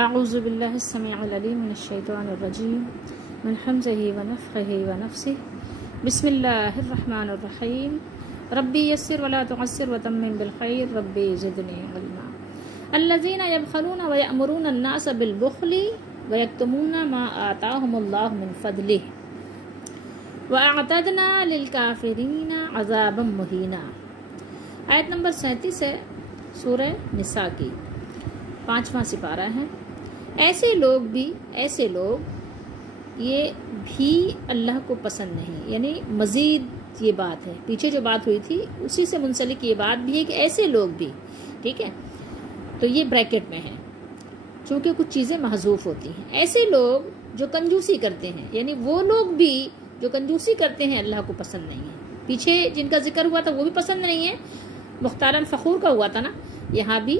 اعوذ باللہ السمیع العلیم من الشیطان الرجیم من حمزہ ونفخہ ونفثہ بسم اللہ الرحمن الرحیم ربی یسر ولا تعسر وتمم بالخیر ربی زدنی علما الذین یبخلون ویأمرون الناس بالبخل ویکتمون ما آتاہم اللہ من فضلہ وَأَعْتَدْنَا لِلْكَافِرِينَ عَذَابًا مُهِينًا۔ آیت نمبر 37 ہے سورہ نساء کی، 5واں سپارہ ہے۔ ایسے لوگ یہ بھی اللہ کو پسند نہیں، یعنی مزید یہ بات ہے، پیچھے جو بات ہوئی تھی اسی سے منسلک یہ بات بھی ہے کہ ایسے لوگ بھی، ٹھیک ہے، تو یہ بریکٹ میں ہے چونکہ کچھ چیزیں محذوف ہوتی ہیں۔ ایسے لوگ جو کنجوسی کرتے ہیں، یعنی وہ لوگ بھی جو کنجوسی کرتے ہیں اللہ کو پسند نہیں ہے۔ پیچھے جن کا ذکر ہوا تھا وہ بھی پسند نہیں ہے، مختاراً فخور کا ہوا تھا نا، یہاں بھی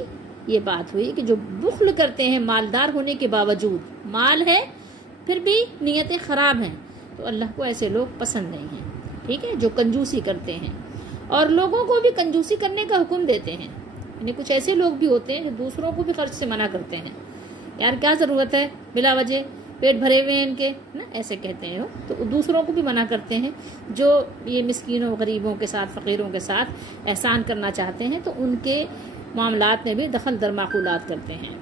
یہ بات ہوئی کہ جو بخل کرتے ہیں مالدار ہونے کے باوجود، مال ہے پھر بھی نیتیں خراب ہیں، تو اللہ کو ایسے لوگ پسند نہیں ہیں، ٹھیک ہے، جو کنجوسی کرتے ہیں اور لوگوں کو بھی کنجوسی کرنے کا حکم دیتے ہیں۔ یعنی کچھ ایسے لوگ بھی ہوتے ہیں جو دوسروں کو بھی خرچ سے منع کرتے ہیں، یار کیا ضرورت ہے بلا وجہ، پیٹ بھرے ہوئے ہیں ان کے نا، ایسے کہتے ہیں، تو دوسروں کو بھی منع کرتے ہیں۔ جو یہ مسکینوں غریبوں کے ساتھ، فقیروں کے ساتھ احسان کرنا چاہتے ہیں تو ان کے معاملات میں بھی دخل در معقولات کرتے ہیں،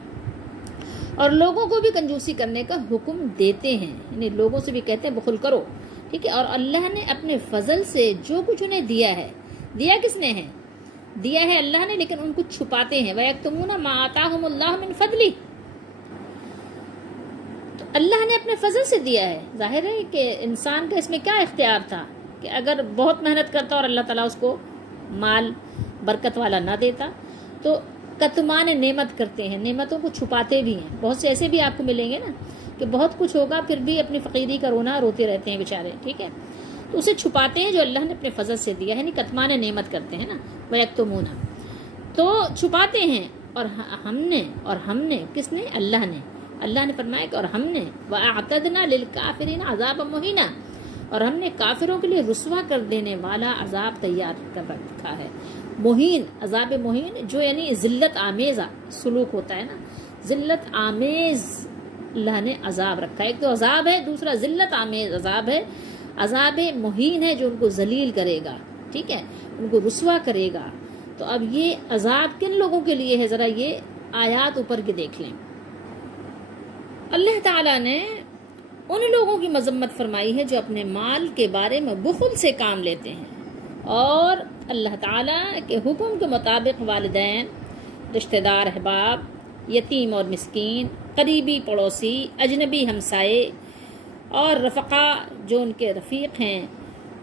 اور لوگوں کو بھی کنجوسی کرنے کا حکم دیتے ہیں، یعنی لوگوں سے بھی کہتے ہیں بخل کرو، ٹھیک ہے۔ اور اللہ نے اپنے فضل سے جو کچھ انہیں دیا ہے، دیا کس نے ہے؟ دیا ہے اللہ نے، لیکن ان کو چھپاتے ہیں۔ وَيَكْتُمُونَ مَا آتَاهُمُ اللَّهُ مِنْ فَضْلِهِ، تو اللہ نے اپنے فضل سے دیا ہے۔ ظاہر ہے کہ انسان کا اس میں کیا اختیار تھا کہ اگر بہت محنت کرتا اور اللہ تعالیٰ اس کو مال برکت والا نہ دیتا تو کتمان نعمت کرتے ہیں، نعمتوں کو چھپاتے بھی ہیں۔ بہت سے ایسے بھی آپ کو ملیں گے نا کہ بہت کچھ ہوگا پھر بھی اپنی فقیری کا رونا روتے رہتے ہیں بیچارے، ٹھیک ہے، تو اسے چھپاتے ہیں جو اللہ نے اپنے فضل سے دیا ہے، یعنی کتمان نعمت کرتے ہیں نا، وَيَكْتُمُونَ، تو چھپاتے ہیں۔ اور ہم نے کس نے؟ اللہ نے فرمایا کہ اور ہم نے وَأَعْتَدْنَا لِلْكَافِرِينَ عَذَابًا مُهِينًا، اور ہم نے کافروں کے لیے رسوا کر دینے والا عذاب تیار کر رکھا ہے۔ مہین، عذاب مہین جو یعنی ذلت آمیز سلوک ہوتا ہے نا، ذلت آمیز اللہ نے عذاب رکھا ہے۔ ایک تو عذاب ہے، دوسرا ذلت آمیز عذاب ہے۔ عذاب مہین ہے جو ان کو ذلیل کرے گا، ٹھیک ہے، ان کو رسوا کرے گا۔ تو اب یہ عذاب کن لوگوں کے لیے ہے؟ ذرا یہ آیات اوپر کے دیکھ لیں۔ اللہ تعالیٰ نے ان لوگوں کی مذمت فرمائی ہے جو اپنے مال کے بارے میں بخل سے کام لیتے ہیں، اور اللہ تعالیٰ کے حکم کے مطابق والدین، رشتہ دار احباب، یتیم اور مسکین، قریبی پڑوسی، اجنبی ہمسائے اور رفقا جو ان کے رفیق ہیں،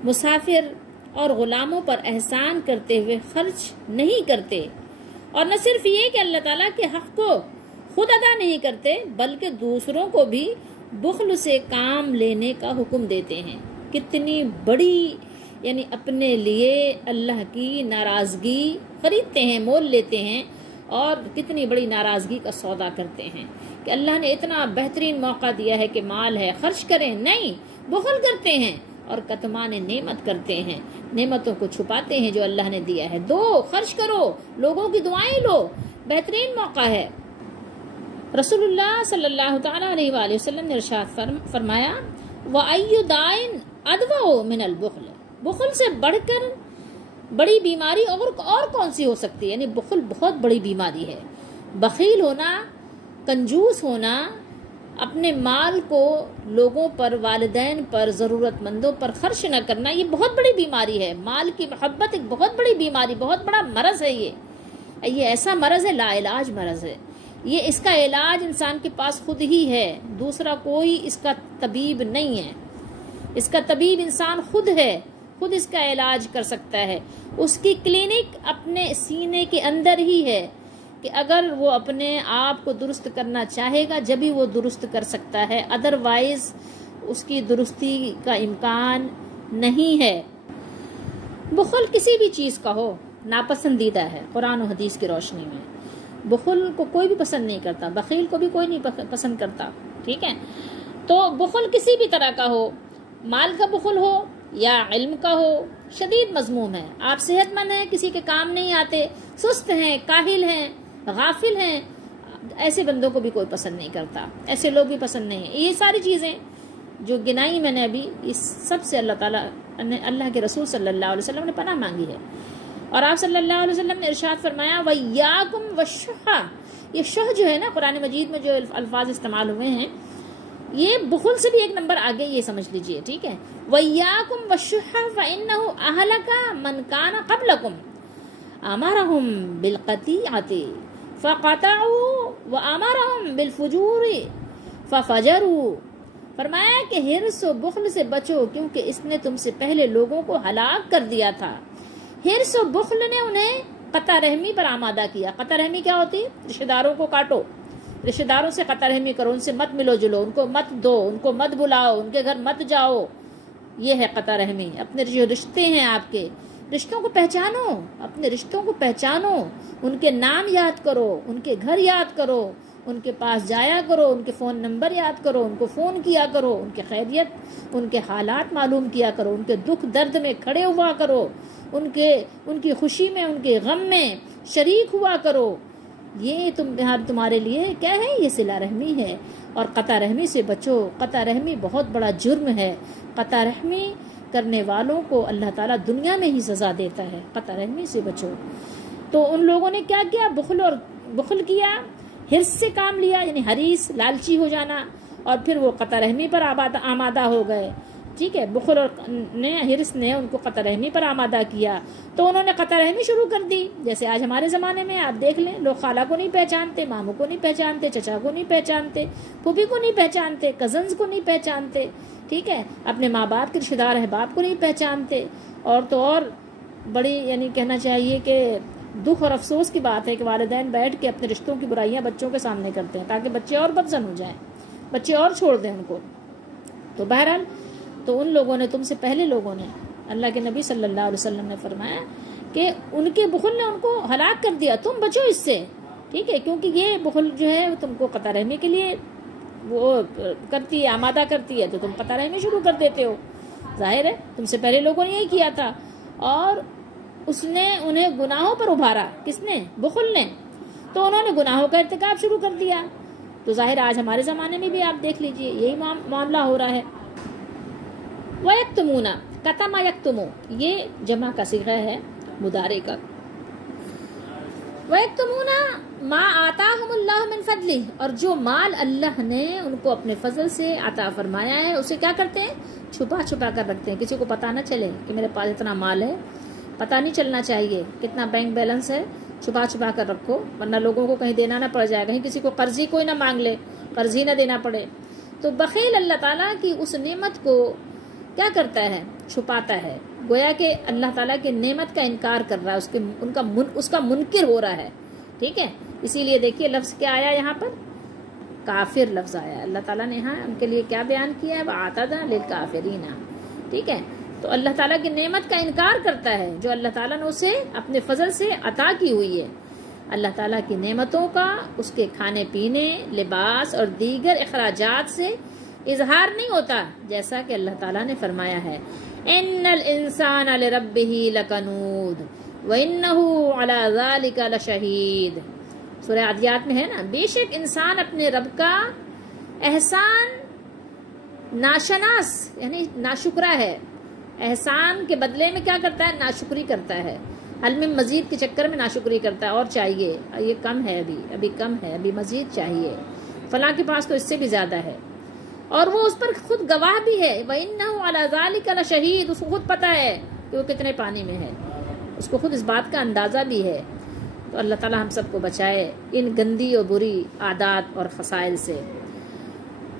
مسافر اور غلاموں پر احسان کرتے ہوئے خرچ نہیں کرتے۔ اور نہ صرف یہ کہ اللہ تعالیٰ کے حق کو خود ادا نہیں کرتے بلکہ دوسروں کو بھی بخل سے کام لینے کا حکم دیتے ہیں۔ کتنی بڑی، یعنی اپنے لیے اللہ کی ناراضگی خریدتے ہیں، مول لیتے ہیں، اور کتنی بڑی ناراضگی کا سودا کرتے ہیں کہ اللہ نے اتنا بہترین موقع دیا ہے کہ مال ہے، خرچ کریں، نہیں، بخل کرتے ہیں اور کتمان نعمت کرتے ہیں، نعمتوں کو چھپاتے ہیں جو اللہ نے دیا ہے۔ دو، خرچ کرو، لوگوں کی دعائیں لو، بہترین موقع ہے۔ رسول اللہ صلی اللہ تعالیٰ علیہ وآلہ وسلم نے ارشاد فرمایا، وَأَيُّ دَاءٍ أَدْوَأُ مِنَ الْبُخْلِ، بخل سے بڑھ کر بڑی بیماری اور کون سی ہو سکتی ہے؟ یعنی بخل بہت بڑی بیماری ہے۔ بخیل ہونا، کنجوس ہونا، اپنے مال کو لوگوں پر، والدین پر، ضرورت مندوں پر خرچ نہ کرنا، یہ بہت بڑی بیماری ہے۔ مال کی محبت ایک بہت بڑی بیماری، بہت بڑا مرض ہے۔ یہ ایسا مرض ہے، لا علاج مرض ہے۔ یہ اس کا علاج انسان کے پاس خود ہی ہے، دوسرا کوئی اس کا طبیب نہیں ہے۔ اس کا طبیب انسان خود ہے، خود اس کا علاج کر سکتا ہے۔ اس کی کلینک اپنے سینے کے اندر ہی ہے کہ اگر وہ اپنے آپ کو درست کرنا چاہے گا جبھی وہ درست کر سکتا ہے، ادروائز اس کی درستی کا امکان نہیں ہے۔ بخل کسی بھی چیز کا ہو ناپسندیدہ ہے قرآن و حدیث کی روشنی میں۔ بخل کو کوئی بھی پسند نہیں کرتا، بخیل کو بھی کوئی نہیں پسند کرتا، ٹھیک ہے۔ تو بخل کسی بھی طرح کا ہو، مال کا بخل ہو یا علم کا ہو، شدید مذموم ہے۔ آپ صحت مند ہیں، کسی کے کام نہیں آتے، سست ہیں، کاہل ہیں، غافل ہیں، ایسے بندوں کو بھی کوئی پسند نہیں کرتا، ایسے لوگ بھی پسند نہیں ہیں۔ یہ ساری چیزیں جو گنائی میں نے ابھی، اس سب سے اللہ تعالیٰ نے، اللہ کے رسول صلی اللہ علیہ وسلم نے پناہ مانگی ہے۔ اور آپ صلی اللہ علیہ وسلم نے ارشاد فرمایا وَإِيَّاكُمْ وَالشُّحَّ، یہ شح جو ہے نا قرآن مجید میں جو الفاظ استعمال ہوئے ہیں، یہ بخل سے بھی ایک نمبر آگے، یہ سمجھ لیجئے، ٹھیک ہے۔ وَإِيَّاكُمْ وَالشُّحَّ فَإِنَّهُ أَهْلَكَ مَنْ كَانَ قَبْلَكُمْ أَمَرَهُمْ بِالْقَطِيعَةِ فَقَطَعُوا وَأَمَرَهُمْ بِالْفُجُورِ فَفَجَرُوا۔ فرمایا کہ حرص و بخل سے بچو، کیونکہ اس نے تم سے پہلے لوگوں کو ہلاک کر دیا تھا۔ حرص و بخل نے انہیں قطع رحمی پر آمادہ کیا۔ قطع رحمی کیا ہوتی؟ رشتہ داروں کو کاٹو، رشتہ داروں سے قطع رحمی کرو، ان سے مت ملو جلو، ان کو مت دو، ان کو مت بلاؤ، ان کے گھر مت جاؤ، یہ ہے قطع رحمی۔ اپنے جو رشتے ہیں آپ کے رشتوں کو پہچانو، اپنے رشتوں کو پہچانو، ان کے نام یاد کرو، ان کے گھر یاد کرو، ان کے پاس جایا کرو، ان کے فون نمبر یاد کرو، ان کو فون کیا کرو، ان کے خیریت، ان کے حالات معلوم کیا کرو، ان کے دکھ درد میں کھڑے ہوا کرو، ان کی خوشی میں، ان کے غم میں شریک ہوا کرو۔ یہ تمہارے لیے کیا ہے؟ یہ صلہ رحمی ہے۔ اور قطع رحمی سے بچو، قطع رحمی بہت بڑا جرم ہے۔ قطع رحمی کرنے والوں کو اللہ تعالیٰ دنیا میں ہی سزا دیتا ہے۔ قطع رحمی سے بچو۔ تو ان لوگوں نے کیا کیا؟ بخل کیا، حرص سے کام لیا، یعنی حریص، لالچی ہو جانا، اور پھر وہ قطع رحمی پر آمادہ ہو گئے، ٹھیک ہے۔ بخل اور حرص نے ان کو قطع رحمی پر آمادہ کیا، تو انہوں نے قطع رحمی شروع کر دی۔ جیسے آج ہمارے زمانے میں آپ دیکھ لیں، لوگ خالہ کو نہیں پہچانتے، ماموں کو نہیں پہچانتے، چچا کو نہیں پہچانتے، پھوپھی کو نہیں پہچانتے، کزنز کو نہیں پہچانتے، ٹھیک ہے، اپنے ماں باپ کے رشتہ دار احباب کو نہیں پہچانتے۔ اور تو اور بڑی یعنی کہنا چاہیے کہ دکھ اور افسوس کی بات ہے کہ والدین بیٹھ کے اپنے رشتوں کی برائیاں بچوں کے سامنے کرتے ہیں تاکہ بچے اور بدزن ہو جائیں، بچے اور چھوڑ دیں ان کو۔ تو بہرحال تو ان لوگوں نے، تم سے پہلے لوگوں نے، اللہ کے نبی صلی اللہ علیہ وسلم نے فرمایا کہ ان کے بخل نے ان کو ہلاک کر دیا، تم بچو اس سے، ٹھیک ہے، کیونکہ یہ بخل جو ہے تم کو قطع رحمی کے لیے وہ کرتی ہے، آمادہ کرتی ہے، تو تم قطع رحمی شروع کر دیتے ہو۔ ظاہر ہے تم سے پہلے لوگوں نے یہی کیا تھا، اور اس نے انہیں گناہوں پر ابھارا۔ کس نے؟ بخل نے۔ تو انہوں نے گناہوں کا ارتکاب شروع کر دیا۔ تو ظاہر آج ہمارے زمانے میں بھی آپ دیکھ لیجئے یہی معاملہ ہو رہا ہے۔ وَيَكْتُمُونَ، کتم یکتمو، یہ جمع کا صیغہ ہے مضارع کا۔ وَيَكْتُمُونَ مَا آتَاهُمُ اللَّهُ مِنْ فَضْلِهِ، اور جو مال اللہ نے ان کو اپنے فضل سے عطا فرمایا ہے اسے کیا کرتے ہیں؟ چھپا چھپا کر رکھتے ہیں، کسی کو پتہ نہ چلے کہ میرے پاس اتنا مال ہے، پتہ نہیں چلنا چاہیے کتنا بینک بیلنس ہے، چھپا چھپا کر رکھو، ورنہ لوگوں کو کہیں دینا نہ پڑ جائے، کہیں کسی کو قرض ہی کوئی نہ مانگ لے، قرض ہی نہ دینا پڑے۔ تو بخیل اللہ تعالیٰ کی اس نعمت کو کیا کرتا ہے؟ چھپاتا ہے، گویا کہ اللہ تعالیٰ کی نعمت کا انکار کر رہا ہے، اس کا منکر ہو رہا ہے، ٹھیک ہے۔ اسی لیے دیکھیے لفظ کیا آیا یہاں پر؟ کافر لفظ آیا۔ اللہ تعالیٰ نے یہاں ان کے لیے کیا بیان کیا ہے؟ وَأَعْتَدْنَا لِلْكَافِرِينَ، ٹھیک ہے۔ تو اللہ تعالیٰ کی نعمت کا انکار کرتا ہے جو اللہ تعالیٰ نے اسے اپنے فضل سے عطا کی ہوئی ہے۔ اللہ تعالیٰ کی نعمتوں کا اس کے کھانے پینے، لباس اور دیگر اخراجات سے اظہار نہیں ہوتا، جیسا کہ اللہ تعالیٰ نے فرمایا ہے ان الانسان لربہ لکنود وانہ علی ذلک لشہید، سورہ عادیات میں ہے نا، بے شک انسان اپنے رب کا احسان ناشناس یعنی ناشکرا ہے، احسان کے بدلے میں کیا کرتا ہے؟ ناشکری کرتا ہے، حل میں مزید کے چکر میں ناشکری کرتا ہے، اور چاہیے، یہ کم ہے، ابھی کم ہے، ابھی مزید چاہیے، فلاں کے پاس تو اس سے بھی زیادہ ہے، اور وہ اس پر خود گواہ بھی ہے، وَإِنَّهُ عَلَى ذَلِكَ لَشَهِيدٌ، اس کو خود پتہ ہے کہ وہ کتنے پانی میں ہے، اس کو خود اس بات کا اندازہ بھی ہے۔ تو اللہ تعالی ہم سب کو بچائے ان گندی اور بری عادات اور خصائل سے۔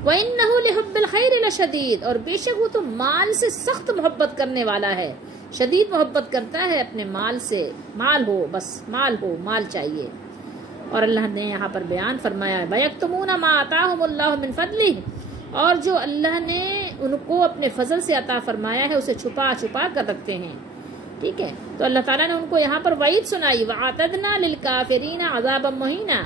وَإِنَّهُ لِحُبِّ الْخَيْرِ لَشَدِيدٌ، اور بے شک وہ تو مال سے سخت محبت کرنے والا ہے، شدید محبت کرتا ہے اپنے مال سے، مال ہو، بس مال ہو، مال چاہیے۔ اور اللہ نے یہاں پر بیان فرمایا ہے وَيَكْتُمُونَ مَا آتَاهُمُ اللَّهُ مِنْ فَضْلِهِ، اور جو اللہ نے ان کو اپنے فضل سے عطا فرمایا ہے اسے چھپا چھپا کر رکھتے ہیں، ٹھیک ہے۔ تو اللہ تعالیٰ نے ان کو یہاں پر وعید سنائی وَأَعْتَدْنَا لِلْكَافِرِينَ عَذَابًا مُهِينًا،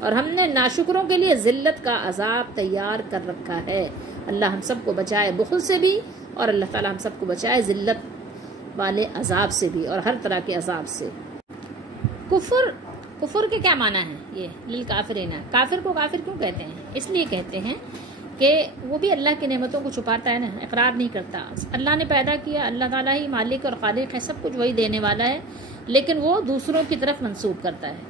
اور ہم نے ناشکروں کے لیے ذلت کا عذاب تیار کر رکھا ہے۔ اللہ ہم سب کو بچائے بخل سے بھی، اور اللہ تعالیٰ ہم سب کو بچائے ذلت والے عذاب سے بھی، اور ہر طرح کے عذاب سے۔ کفر کفر کے کیا معنی ہے؟ یہ للکافرین، کافر کو کافر کیوں کہتے ہیں؟ اس لیے کہتے ہیں کہ وہ بھی اللہ کی نعمتوں کو چھپاتا ہے نا، اقرار نہیں کرتا۔ اللہ نے پیدا کیا، اللہ تعالیٰ ہی مالک اور خالق ہے، سب کچھ وہی دینے والا ہے، لیکن وہ دوسروں کی طرف منسوب کرتا ہے،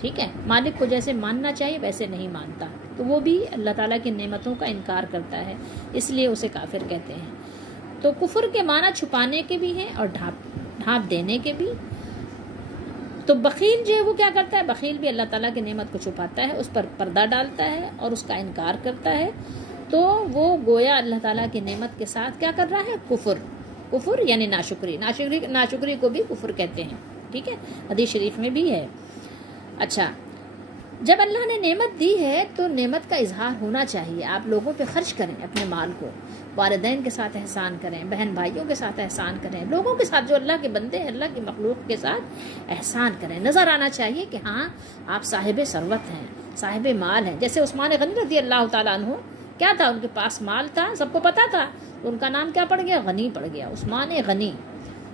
ٹھیک ہے، مالک کو جیسے ماننا چاہیے ویسے نہیں مانتا، تو وہ بھی اللہ تعالیٰ کی نعمتوں کا انکار کرتا ہے، اس لیے اسے کافر کہتے ہیں۔ تو کفر کے معنی چھپانے کے بھی ہیں اور ڈھانپ دینے کے بھی۔ تو بخیل جو ہے وہ کیا کرتا ہے؟ بخیل بھی اللہ تعالیٰ کی نعمت کو چھپاتا ہے، اس پر پردہ ڈالتا ہے اور اس کا انکار کرتا ہے، تو وہ گویا اللہ تعالیٰ کی نعمت کے ساتھ کیا کر رہا ہے؟ کفر یعنی ناشکری کو بھی کفر کہتے ہیں، ٹھیک ہے، حدیث شریف میں بھی ہے۔ اچھا، جب اللہ نے نعمت دی ہے تو نعمت کا اظہار ہونا چاہیے، آپ لوگوں پہ خرچ کریں اپنے مال کو، والدین کے ساتھ احسان کریں، بہن بھائیوں کے ساتھ احسان کریں، لوگوں کے ساتھ جو اللہ کے بندے ہیں، اللہ کی مخلوق کے ساتھ احسان کریں، نظر آنا چاہیے کہ ہاں آپ صاحب ثروت ہیں، صاحب مال ہیں۔ جیسے عثمان غنی رضی اللہ تعالیٰ عنہ، کیا تھا ان کے پاس؟ مال تھا، سب کو پتا تھا، تو ان کا نام کیا پڑ گیا؟ غنی پڑ گیا، عثمان غنی،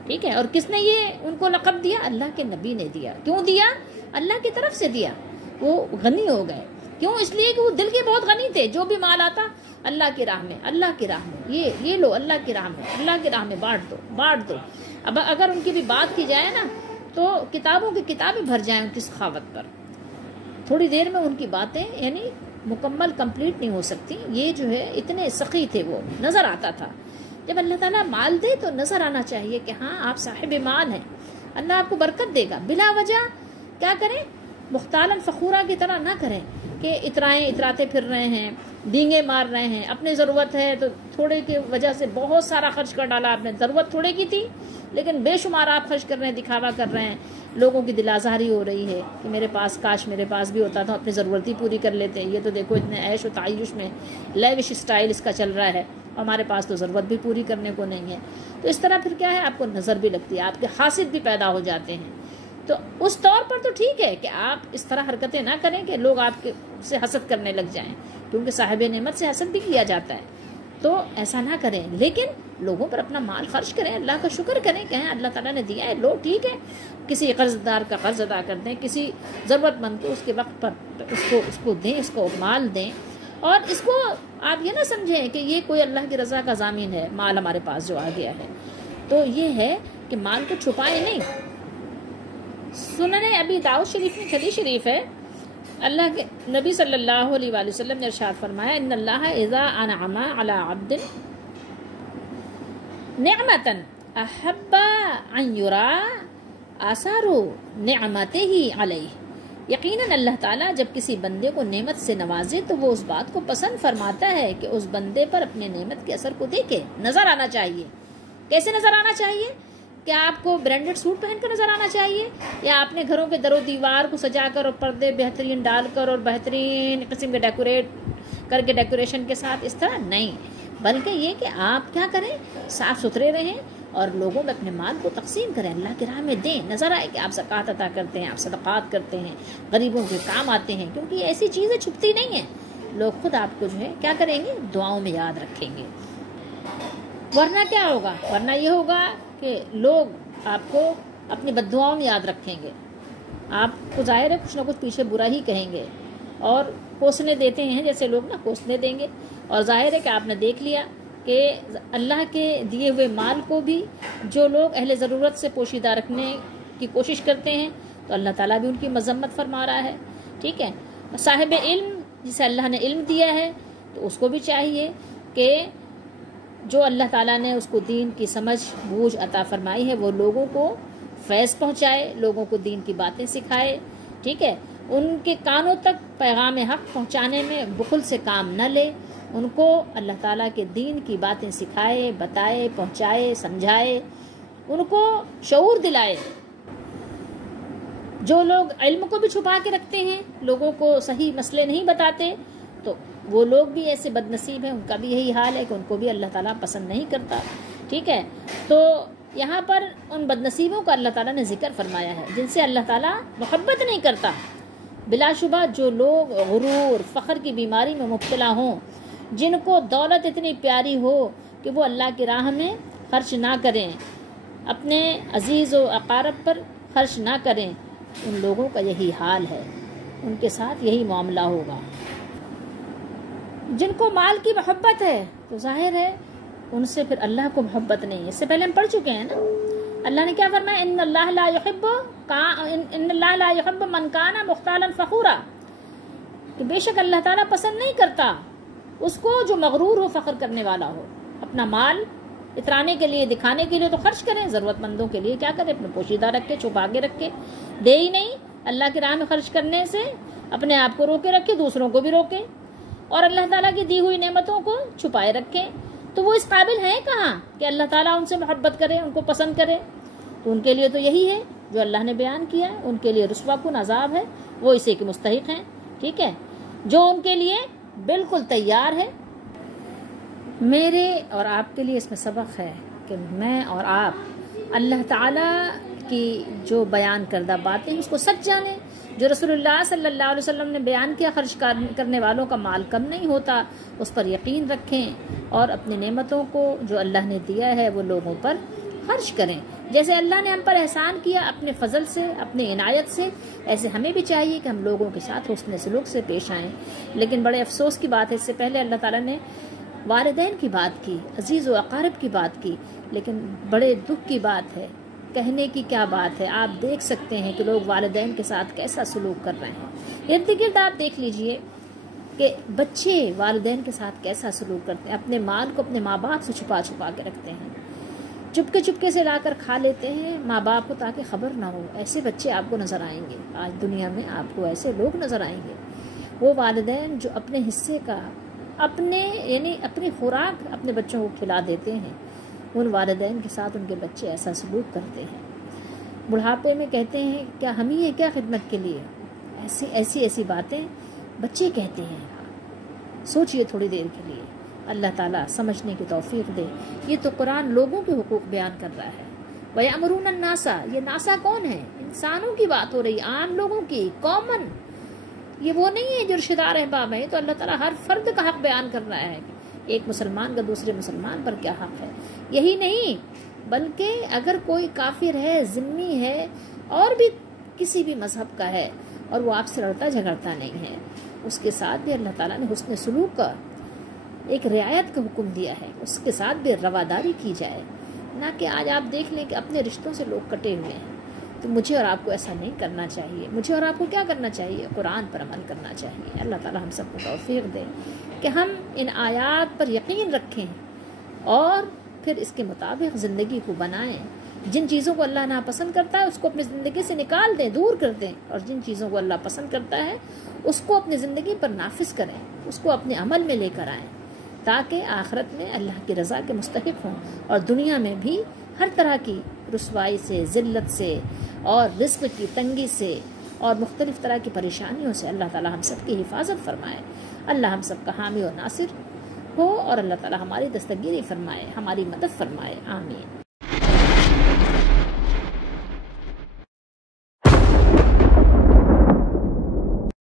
ٹھیک ہے۔ اور کس نے یہ ان کو لقب دیا؟ اللہ کے نبی نے دیا۔ کیوں دیا؟ اللہ کی طرف سے دیا، وہ غنی ہو گئے۔ کیوں؟ اس لیے کہ وہ دل کے بہت غنی تھے، جو بھی مال آتا اللہ کی راہ میں، اللہ کی راہ میں، یہ لو، اللہ کی راہ میں، اللہ کی راہ میں بانٹ دو۔ اب اگر ان کی بھی بات کی جائے نا تو کتابوں کی کتابیں بھر جائیں ان کی سخاوت پر، تھوڑی دیر میں ان کی باتیں یعنی مکمل کمپلیٹ نہیں ہو سکتی۔ یہ جو ہے اتنے سخی تھے، وہ نظر آتا تھا۔ جب اللہ تعالیٰ مال دے تو نظر آنا چاہیے کہ ہاں آپ صاحب مال ہیں، اللہ آپ کو برکت دے گا۔ بلا وجہ کیا کریں؟ مختالاً فخورہ کی طرح نہ کریں کہ اتراتے پھر رہے ہیں، ڈینگے مار رہے ہیں، اپنی ضرورت ہے تو تھوڑے کی وجہ سے بہت سارا خرچ کر ڈالا آپ نے، ضرورت تھوڑے کی تھی لیکن بے شمار آپ خرچ کر رہے ہیں، دکھاوا کر رہے ہیں، لوگوں کی دل آزاری ہو رہی ہے کہ میرے پاس، کاش میرے پاس بھی ہوتا تھا، اپنی ضرورت ہی پوری کر لیتے ہیں، یہ تو دیکھو اتنے عیش و تعیش میں لیوش اسٹائل اس کا چل رہا ہے، ہمارے پاس تو ضرورت بھی پوری کرنے کو نہیں ہے۔ تو اس طرح پھر کیا ہے، آپ کو نظر بھی لگتی ہے، آپ کے حاسد بھی پیدا ہو جاتے ہیں۔ تو اس طور پر تو ٹھیک ہے کہ آپ اس طرح حرکتیں نہ کریں کہ لوگ آپ کے سے حسد کرنے لگ جائیں، کیونکہ صاحب نعمت سے حسد بھی کیا جاتا ہے، تو ایسا نہ کریں، لیکن لوگوں پر اپنا مال خرچ کریں، اللہ کا شکر کریں کہ اللہ تعالیٰ نے دیا ہے، لو ٹھیک ہے، کسی قرض دار کا قرض ادا کر دیں، کسی ضرورت مند کو اس کے وقت پر اس کو دیں، اس کو مال دیں، اور اس کو آپ یہ نہ سمجھیں کہ یہ کوئی اللہ کی رضا کا ضامن ہے، مال ہمارے پاس جو آ گیا ہے۔ تو یہ ہے کہ مال کو چھپائیں نہیں۔ سنن ابی داؤد شریف میں حدیث شریف ہے، اللہ کے نبی صلی اللہ علیہ وآلہ وسلم نے ارشاد فرمایا، ان اللہ اذا انعم علی عبد نعمتا احب ان یرا آثار نعمتہ علیہ، یقیناً اللہ تعالیٰ جب کسی بندے کو نعمت سے نوازے تو وہ اس بات کو پسند فرماتا ہے کہ اس بندے پر اپنے نعمت کے اثر کو دیکھے، نظر آنا چاہیے۔ کیسے نظر آنا چاہیے؟ کیا آپ کو برانڈڈ سوٹ پہن کر نظر آنا چاہیے، یا اپنے گھروں کے در و دیوار کو سجا کر اور پردے بہترین ڈال کر اور بہترین قسم کے ڈیکوریشن کے ساتھ؟ اس طرح نہیں، بلکہ یہ کہ آپ کیا کریں، صاف ستھرے رہیں اور لوگوں میں اپنے مال کو تقسیم کریں، اللہ کی راہ میں دیں، نظر آئے کہ آپ زکوٰۃ عطا کرتے ہیں، آپ صدقات کرتے ہیں، غریبوں کے کام آتے ہیں، کیونکہ یہ ایسی چیزیں چھپتی نہیں ہیں، لوگ خود آپ کو جو ہے کیا کریں گے، دعاؤں میں یاد رکھیں گے۔ ورنہ کیا ہوگا؟ ورنہ یہ ہوگا کہ لوگ آپ کو اپنی بد دعاؤں میں یاد رکھیں گے، آپ کو ظاہر ہے کچھ نہ کچھ پیچھے برا ہی کہیں گے، اور کوسنے دیتے ہیں جیسے لوگ نا کوسنے دیں گے، اور ظاہر ہے کہ آپ نے دیکھ لیا کہ اللہ کے دیے ہوئے مال کو بھی جو لوگ اہل ضرورت سے پوشیدہ رکھنے کی کوشش کرتے ہیں تو اللہ تعالیٰ بھی ان کی مذمت فرما رہا ہے، ٹھیک ہے۔ صاحب علم جسے اللہ نے علم دیا ہے تو اس کو بھی چاہیے کہ جو اللہ تعالیٰ نے اس کو دین کی سمجھ بوجھ عطا فرمائی ہے وہ لوگوں کو فیض پہنچائے، لوگوں کو دین کی باتیں سکھائے، ٹھیک ہے، ان کے کانوں تک پیغام حق پہنچانے میں بخل سے کام نہ لے، ان کو اللہ تعالیٰ کے دین کی باتیں سکھائے، بتائے، پہنچائے، سمجھائے، ان کو شعور دلائے۔ جو لوگ علم کو بھی چھپا کے رکھتے ہیں، لوگوں کو صحیح مسئلے نہیں بتاتے، تو وہ لوگ بھی ایسے بد نصیب ہیں، ان کا بھی یہی حال ہے کہ ان کو بھی اللہ تعالیٰ پسند نہیں کرتا، ٹھیک ہے۔ تو یہاں پر ان بد نصیبوں کا اللہ تعالیٰ نے ذکر فرمایا ہے جن سے اللہ تعالیٰ محبت نہیں کرتا۔ بلا شبہ جو لوگ غرور، فخر کی بیماری میں مبتلا ہوں، جن کو دولت اتنی پیاری ہو کہ وہ اللہ کی راہ میں خرچ نہ کریں، اپنے عزیز و اقارب پر خرچ نہ کریں، ان لوگوں کا یہی حال ہے، ان کے ساتھ یہی معاملہ ہوگا۔ جن کو مال کی محبت ہے تو ظاہر ہے ان سے پھر اللہ کو محبت نہیں ہے۔ اس سے پہلے ہم پڑھ چکے ہیں نا، اللہ نے کیا فرمایا، ان اللہ لا يحب من کان مختالا فخورا، کہ بے شک اللہ تعالیٰ پسند نہیں کرتا اس کو جو مغرور ہو، فخر کرنے والا ہو۔ اپنا مال اترانے کے لیے، دکھانے کے لیے تو خرچ کریں، ضرورت مندوں کے لیے کیا کریں، اپنے پوشیدہ رکھے، چھپا کے رکھے، دے ہی نہیں۔ اللہ کی راہ میں خرچ کرنے سے اپنے آپ کو روکے رکھے، دوسروں کو بھی روکے، اور اللہ تعالیٰ کی دی ہوئی نعمتوں کو چھپائے رکھیں۔ تو وہ اس قابل ہیں کہاں کہ اللہ تعالیٰ ان سے محبت کرے، ان کو پسند کرے؟ تو ان کے لیے تو یہی ہے جو اللہ نے بیان کیا ہے، ان کے لیے رسوا کن عذاب ہے، وہ اسے کے مستحق ہیں، ٹھیک ہے، جو ان کے لیے بالکل تیار ہے۔ میرے اور آپ کے لیے اس میں سبق ہے کہ میں اور آپ اللہ تعالیٰ کی جو بیان کردہ باتیں اس کو سچ جانیں، جو رسول اللہ صلی اللہ علیہ وسلم نے بیان کیا، خرچ کرنے والوں کا مال کم نہیں ہوتا، اس پر یقین رکھیں، اور اپنی نعمتوں کو جو اللہ نے دیا ہے وہ لوگوں پر خرچ کریں۔ جیسے اللہ نے ہم پر احسان کیا اپنے فضل سے، اپنے عنایت سے، ایسے ہمیں بھی چاہیے کہ ہم لوگوں کے ساتھ حسن سلوک سے پیش آئیں۔ لیکن بڑے افسوس کی بات ہے، اس سے پہلے اللہ تعالیٰ نے والدین کی بات کی، عزیز و اقارب کی بات کی، لیکن بڑے دکھ کی بات ہے، کہنے کی کیا بات ہے، آپ دیکھ سکتے ہیں کہ لوگ والدین کے ساتھ کیسا سلوک کر رہے ہیں۔ ارد گرد آپ دیکھ لیجئے کہ بچے والدین کے ساتھ کیسا سلوک کرتے ہیں، اپنے مال کو اپنے ماں باپ سے چھپا چھپا کے رکھتے ہیں، چپکے سے لا کر کھا لیتے ہیں ماں باپ کو تاکہ خبر نہ ہو۔ ایسے بچے آپ کو نظر آئیں گے، آج دنیا میں آپ کو ایسے لوگ نظر آئیں گے۔ وہ والدین جو اپنے حصے کا، اپنی خوراک اپنے بچوں کو کھلا دیتے ہیں، ان والدین کے ساتھ ان کے بچے ایسا سلوک کرتے ہیں۔ بڑھاپے میں کہتے ہیں کیا ہم ہی ہیں کیا خدمت کے لیے، ایسی باتیں بچے کہتے ہیں۔ سوچئے تھوڑی دیر کے لیے، اللہ تعالیٰ سمجھنے کی توفیق دے۔ یہ تو قرآن لوگوں کے حقوق بیان کر رہا ہے۔ وَيَأْمُرُونَ النَّاسَ، یہ ناسا کون ہے؟ انسانوں کی بات ہو رہی، عام لوگوں کی، کامن۔ یہ وہ نہیں ہے جو رشتہ دار احباب ہیں، تو اللہ تعالیٰ ہر فرد کا حق بیان کر رہا ہے، ایک مسلمان کا دوسرے مسلمان پر کیا حق ہے۔ یہی نہیں بلکہ اگر کوئی کافر ہے، ذمی ہے، اور بھی کسی بھی مذہب کا ہے، اور وہ آپ سے لڑتا جھگڑتا نہیں ہے، اس کے ساتھ بھی اللہ تعالیٰ نے حسن سلوک کا ایک رعایت کا حکم دیا ہے، اس کے ساتھ بھی رواداری کی جائے، نہ کہ آج آپ دیکھ لیں کہ اپنے رشتوں سے لوگ کٹے ہوئے ہیں۔ تو مجھے اور آپ کو ایسا نہیں کرنا چاہیے۔ مجھے اور آپ کو کیا کرنا چاہیے؟ قرآن پر عمل کرنا چاہیے۔ اللہ تعالیٰ ہم سب کو توفیق دے کہ ہم ان آیات پر یقین رکھیں اور پھر اس کے مطابق زندگی کو بنائیں۔ جن چیزوں کو اللہ ناپسند کرتا ہے اس کو اپنی زندگی سے نکال دیں، دور کر دیں، اور جن چیزوں کو اللہ پسند کرتا ہے اس کو اپنی زندگی پر نافذ کریں، اس کو اپنے عمل میں لے کر آئیں، تاکہ آخرت میں اللہ کی رضا کے مستحق ہوں، اور دنیا میں بھی ہر طرح کی رسوائی سے، ذلت سے، اور رزق کی تنگی سے، اور مختلف طرح کی پریشانیوں سے اللہ تعالی ہم سب کی حفاظت فرمائے۔ اللہ ہم سب کا حامی و ناصر ہو، اور اللہ تعالی ہماری دستگیری فرمائے، ہماری مدد فرمائے، آمین۔